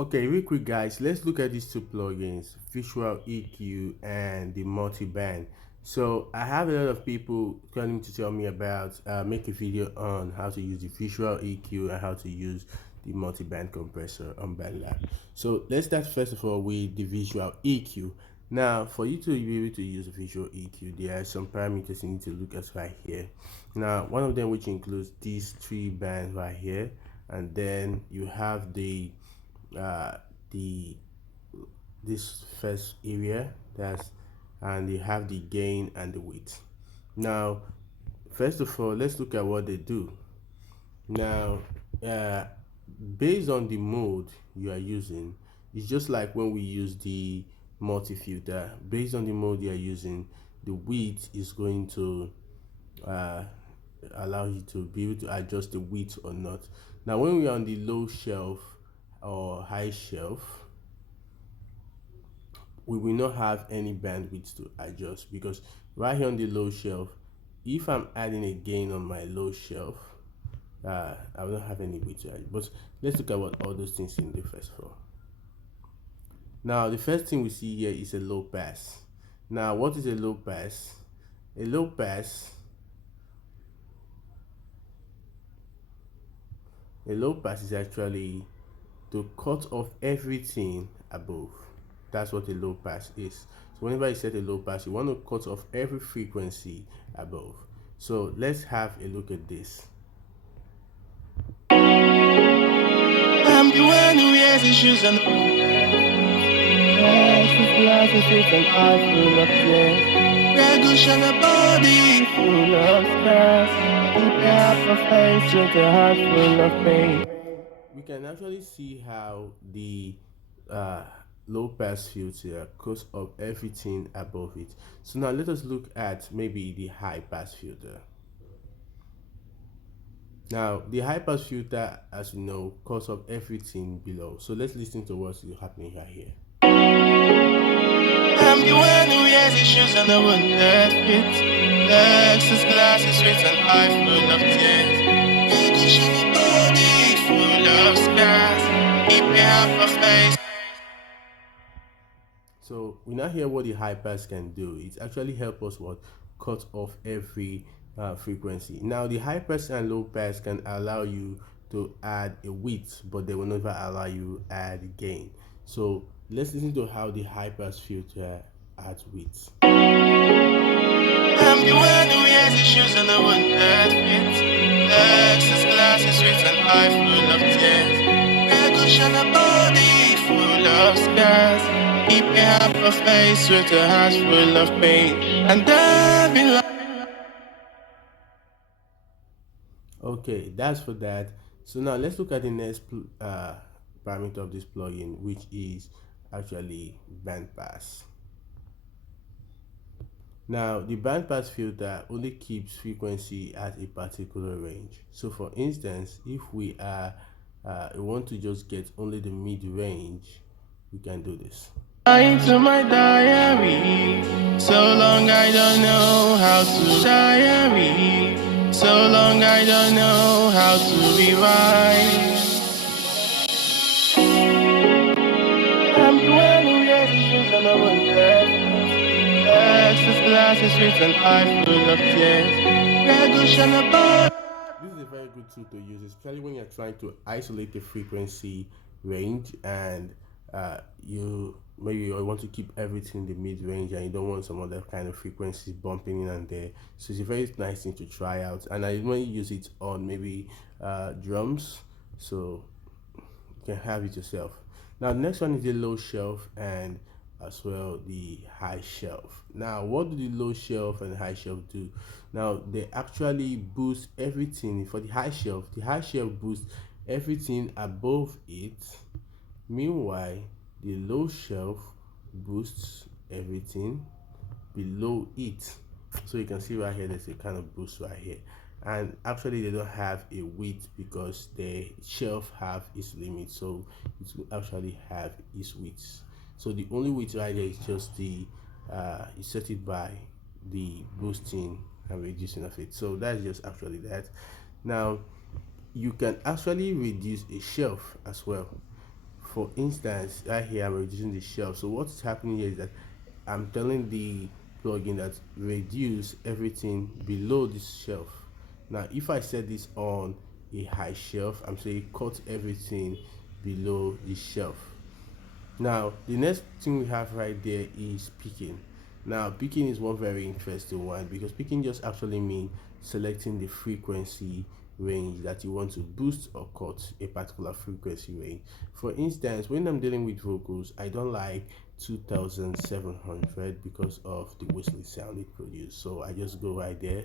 Okay, real quick guys, let's look at these two plugins, Visual EQ and the multi-band. So I have a lot of people coming to tell me about make a video on how to use the Visual EQ and how to use the multi-band compressor on Bandlab. So let's start first of all with the Visual EQ. Now for you to be able to use a Visual EQ, there are some parameters you need to look at right here. Now one of them which includes these three bands right here, and then you have uh, the this first area, that's, and you have the gain and the width. Now first of all, let's look at what they do. Now uh, based on the mode you are using, it's just like when we use the multi filter. Based on the mode you are using, the width is going to uh, allow you to be able to adjust the width or not. Now when we are on the low shelf or high shelf, we will not have any bandwidth to adjust, because right here on the low shelf, if I'm adding a gain on my low shelf, I will not have any width to adjust. But let's look at what all those things in the first floor. Now the first thing we see here is a low pass. Now what is a low pass? A low pass is actually to cut off everything above. That's what a low pass is. So whenever you set a low pass, you want to cut off every frequency above. So let's have a look at this. I'm the one who has issues and body full of stress. Face with a heart full of pain. We can actually see how the low pass filter cuts off everything above it. So now let us look at maybe the high pass filter. Now the high pass filter, as you know, cuts off everything below. So let's listen to what's happening right here. I'm the one who has issues and the one that fits. Lexus glasses with an eye full of tears. Body full of scars. Keep me half a face. So we now hear what the high pass can do. It actually helps us what cut off every frequency. Now the high pass and low pass can allow you to add a width, but they will never allow you add gain. So let's listen to how the high pass filter adds width. I'm the one who has issues and the one that fits. Lexus glasses with an eye full of tears. Cushion a body full of scars. Keep me half a face with a heart full of pain. And I've been like. Okay, that's for that. So now let's look at the next parameter of this plugin, which is actually bandpass. Now the bandpass filter only keeps frequency at a particular range. So for instance, if we want to just get only the mid range, we can do this. Into my diary, so long I don't know how to diary, so long I don't know how to rewrite. I'm the one who has issues and I want that. Lexus glasses with an eye full of tears. This is a very good tool to use, especially when you're trying to isolate the frequency range and you maybe want to keep everything in the mid range and you don't want some other kind of frequencies bumping in and there. So it's a very nice thing to try out, and I normally use it on maybe drums, so you can have it yourself. Now the next one is the low shelf and as well the high shelf. Now what do the low shelf and high shelf do? Now they actually boost everything. For the high shelf boosts everything above it, meanwhile the low shelf boosts everything below it. So you can see right here there's a kind of boost right here, and actually they don't have a width because the shelf have its limit, so it will actually have its width. So the only width right there is just the you set it by the boosting and reducing of it. So that's just actually that. Now you can actually reduce a shelf as well. for instance, right here I'm reducing the shelf. So what's happening here is that I'm telling the plugin that reduce everything below this shelf. Now if I set this on a high shelf, I'm saying cut everything below the shelf. Now the next thing we have right there is picking. Now picking is one very interesting one, because picking just actually means selecting the frequency range that you want to boost or cut a particular frequency range. For instance, when I'm dealing with vocals, I don't like 2700 because of the whistling sound it produces, so I just go right there.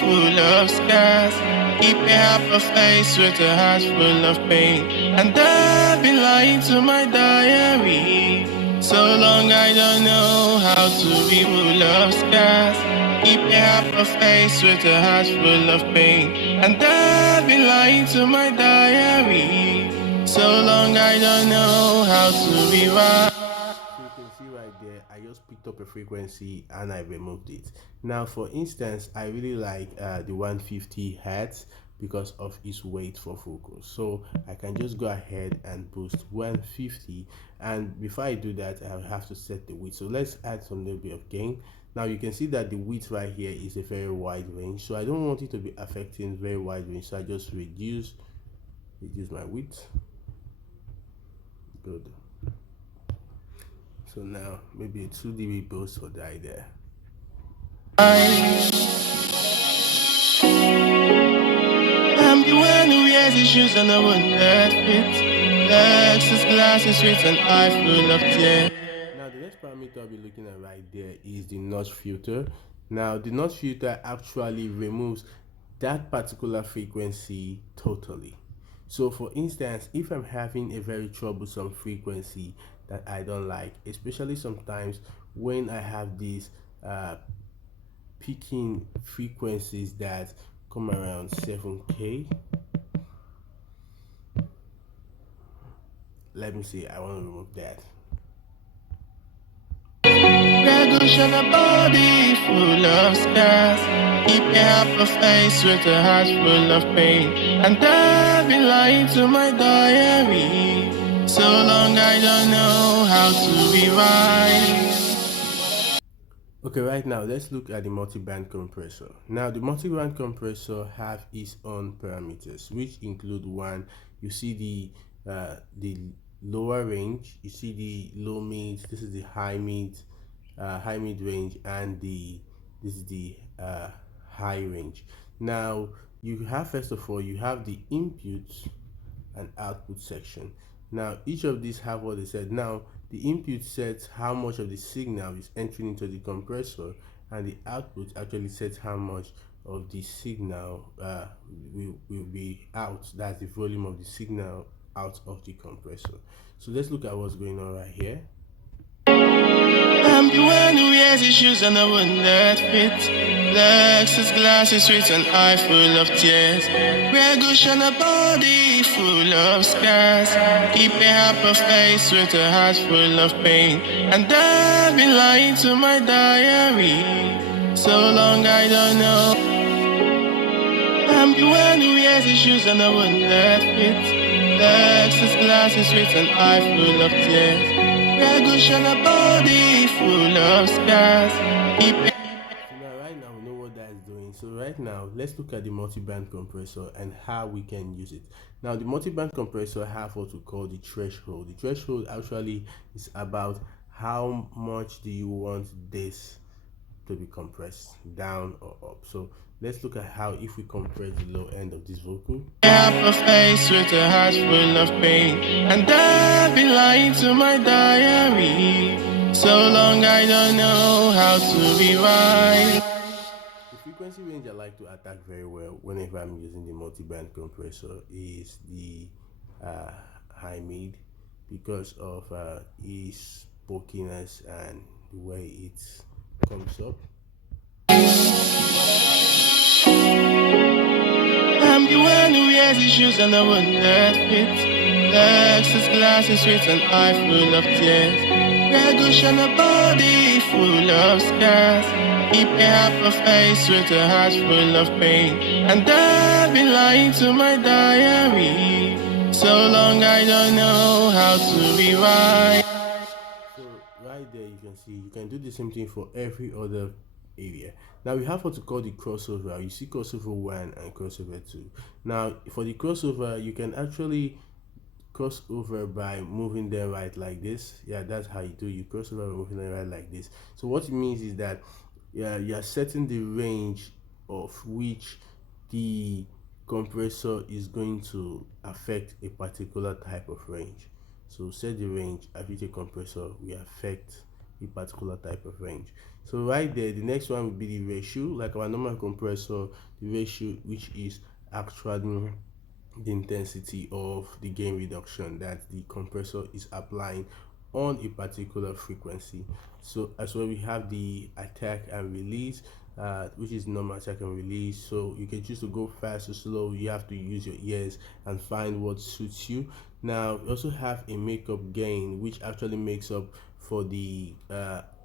Full of scars, keep a happy face with a heart full of pain. And I've been lying to my diary so long I don't know how to be full of scars. Keep a happy face with a heart full of pain. And I've been lying to my diary so long I don't know how to be right. So you can see right there, I just picked up a frequency and I removed it. Now for instance, I really like the 150 hertz because of its weight for vocals, so I can just go ahead and boost 150. And before I do that, I have to set the width, so let's add some little bit of gain. Now you can see that the width right here is a very wide range, so I don't want it to be affecting very wide range, so I just reduce my width. Good. So now maybe a 2 dB boost for the idea. I'm the one who wears his shoes and the one that fits. Lexus glasses with an eye full of tears. Now the next parameter I'll be looking at right there is the notch filter. Now the notch filter actually removes that particular frequency totally. So for instance, if I'm having a very troublesome frequency that I don't like, especially sometimes when I have these peaking frequencies that come around 7K, let me see, I want to remove that. Graduation, a body full of scars. Keep a happy face with a heart full of pain. And I've been lying to my diary so long I don't know how to be right. Okay, right now let's look at the multi-band compressor. Now the multi-band compressor have its own parameters, which include one, you see the lower range, you see the low mid, this is the high mid range, and this is the high range. Now you have, first of all, you have the input and output section. Now each of these have what they said. Now the input sets how much of the signal is entering into the compressor, and the output actually sets how much of the signal will be out. That's the volume of the signal out of the compressor. So let's look at what's going on right here. I'm the one who wears his shoes and the one that fits. Lexus glasses with an eye full of tears. Graduation, a body full of scars. Keep a happy face with a heart full of pain. And I've been lying to my diary so long I don't know. I'm the one who wears his shoes and the one that fits. Lexus glasses with an eye full of tears. Graduation, a body full of scars. Keep So now right now we know what that is doing. So right now let's look at the multi-band compressor and how we can use it. Now the multi-band compressor have what we call the threshold. The threshold actually is about how much do you want this to be compressed, down or up. So let's look at how, if we compress the low end of this vocal, have a face with a heart full of pain. And I've been lying to my diary so long I don't know how to be right. the frequency range I like to attack very well whenever I'm using the multi-band compressor is the high mid, because of its pokiness and the way it comes up. I'm the one who wears his shoes and the one that fits. Lexus glasses with an eye full of tears. Graduation, a body full of scars. Keep a happy face with a heart full of pain. And I've been lying to my diary So long I don't know how to rewind. So right there you can see you can do the same thing for every other area. Now we have what to call the crossover. You see crossover one and crossover two. Now for the crossover you can actually cross over by moving them right like this. Yeah, that's how you do. You cross over by moving them right like this. So what it means is that, yeah, you are setting the range of which the compressor is going to affect a particular type of range. So set the range at which a compressor will affect a particular type of range. So right there, the next one will be the ratio, like our normal compressor, the ratio which is actually the intensity of the gain reduction that the compressor is applying on a particular frequency. So as well we have the attack and release, which is normal attack and release. So you can choose to go fast or slow. You have to use your ears and find what suits you. Now we also have a makeup gain, which actually makes up for the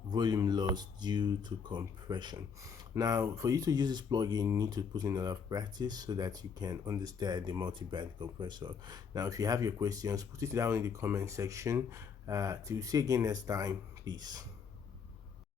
volume loss due to compression. Now, for you to use this plugin, you need to put in a lot of practice so that you can understand the multi-band compressor. Now, if you have your questions, put it down in the comment section. Till see you again next time. Peace.